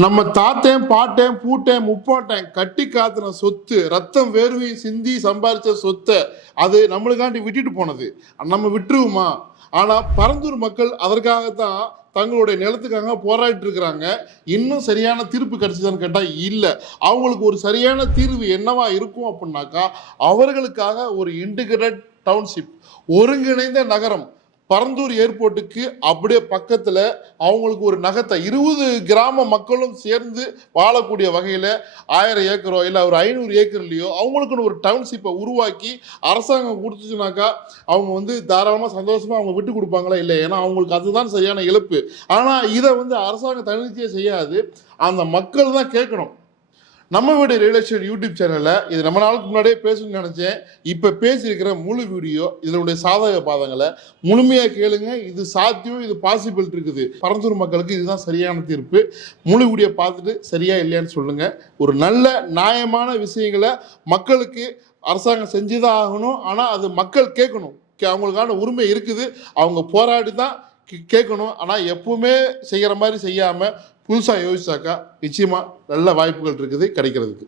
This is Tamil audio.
நம்ம தாத்தேன் பாட்டேன் பூட்டேன் முப்பாட்டேன் கட்டி காத்துன சொத்து ரத்தம் வேர்வை சிந்தி சம்பாரிச்ச சொத்தை அது நம்மளுக்காண்டி விட்டுட்டு போனது. நம்ம விட்டுருவோமா? ஆனா பரந்தூர் மக்கள் அதற்காகத்தான் தங்களுடைய நிலத்துக்காக போராடிட்டு இருக்கிறாங்க. இன்னும் சரியான தீர்ப்பு கிடைச்சதான்னு கேட்டா இல்ல. அவங்களுக்கு ஒரு சரியான தீர்வு என்னவா இருக்கும் அப்படின்னாக்கா, அவர்களுக்காக ஒரு இன்டிகிரேட் டவுன்ஷிப், ஒருங்கிணைந்த நகரம் பரந்தூர் ஏர்போர்ட்டுக்கு அப்படியே பக்கத்துல அவங்களுக்கு ஒரு நகத்தை 20 கிராம மக்களும் சேர்ந்து வாழக்கூடிய வகையில 1000 ஏக்கரோ இல்ல ஒரு 500 ஏக்கர்லயோ அவங்களுக்குன்னு ஒரு டவுன்ஷிப்பை உருவாக்கி அரசாங்கம் கொடுத்துச்சுனாக்கா அவங்க தாராளமா சந்தோஷமா அவங்க விட்டு கொடுப்பாங்களா? இல்லை, ஏன்னா அவங்களுக்கு அதுதான் சரியான இழப்பு. ஆனா இதை அரசாங்கம் தனிச்சே செய்யாது, அந்த மக்கள் தான் கேட்கணும். நம்ம வீடு ரியல் எஸ்டேட் யூடியூப் சேனலில் இது ரொம்ப நாளுக்கு முன்னாடியே பேசணும்னு நினச்சேன். இப்போ பேசியிருக்கிற முழு வீடியோ இதனுடைய சாதக பாதங்களை முழுமையாக கேளுங்க. இது சாத்தியம், இது பாசிபிள் இருக்குது. பரந்தூர் மக்களுக்கு இதுதான் சரியான தீர்ப்பு. முழு வீடியோ பார்த்துட்டு சரியா இல்லையான்னு சொல்லுங்கள். ஒரு நல்ல நியாயமான விஷயங்களை மக்களுக்கு அரசாங்கம் செஞ்சுதான் ஆகணும். ஆனால் அது மக்கள் கேட்கணும். அவங்களுக்கான உரிமை இருக்குது, அவங்க போராடி தான் கேட்கணும். ஆனால் எப்பவுமே செய்கிற மாதிரி செய்யாமல் புதுசாக யோசிச்சாக்கா நிச்சயமாக நல்ல வாய்ப்புகள் இருக்குது கிடைக்கிறதுக்கு.